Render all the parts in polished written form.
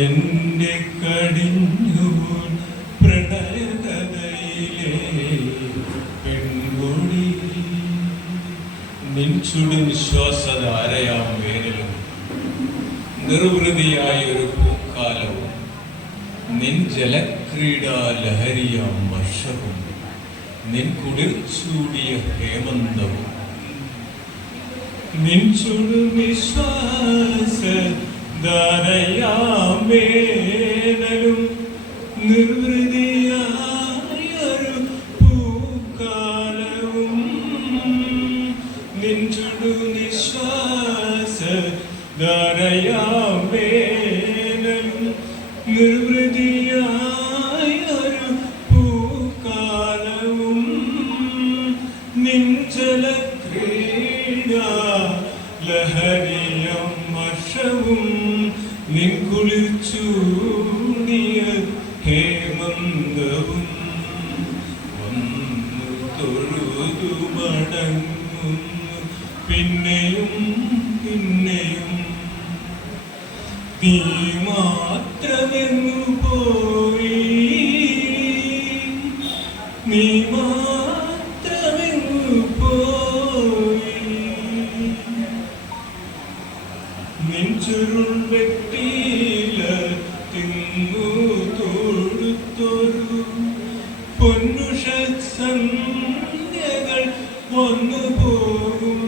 എന്റെ കടിഞ്ഞു പ്രണയകഥയിലെ പെൺകൊടി നിൻ ചുടുനിശ്വാസധാരയാം വേനലും നിർവൃതിയായ ഒരു പൂക്കാലവും നിൻ ജലക്രീഡാ ലഹരിയാം വർഷവും നിൻ കുളിർ ചൂടിയ ഹേമന്തവും നിൻ ചുടുനിശ്വാസധാരയാം വേനലും നിർവൃതിയായൊരു പൂക്കാലവും നിൻ ചുടുനിശ്വാസധാരയാം വേനലും നിർവൃതിയായൊരു പൂക്കാലവും നിൻ ജലക്രീഡാ ലഹരിയം വർഷവും നിൻ കുളിർ ചൂടിയ ഹേമന്തവും വന്നു തൊഴുതു മടങ്ങുന്നു പിന്നെയും പിന്നെയും നീ മാത്രമെങ്ങു പോയി നീ മാത്രമെങ്ങു പോയി നിൻ ചുരുൾ വെട്ടിയില തിന്നു തൊഴുത്തൊരു പൊന്നുഷ സന്ധ്യകൾ വന്നു പോകും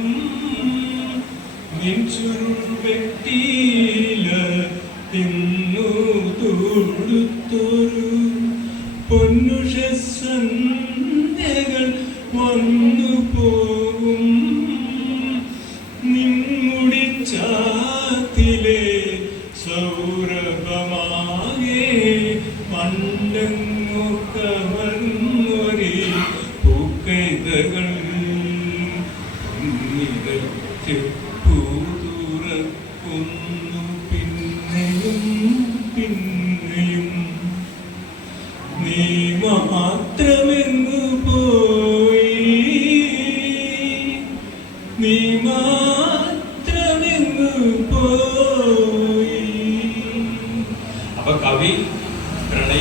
നിൻ ചുരുൾ വെട്ടിയില തിന്നു തൊഴുത്തൊരു പൊന്നുഷ സന്ധ്യകൾ വന്നു പോകും നിൻമുടിച്ചാത്തിലെ സൗരഭമാകെ പണ്ടെങ്ങു കവർന്നൊരി പൂക്കൈതകൾ പൂതുറക്കുന്നു പിന്നെയും പിന്നെയും നീ മാത്രമെങ്ങു പോയി നീ മാത്രമെങ്ങു പോയി. അപ്പൊ കവി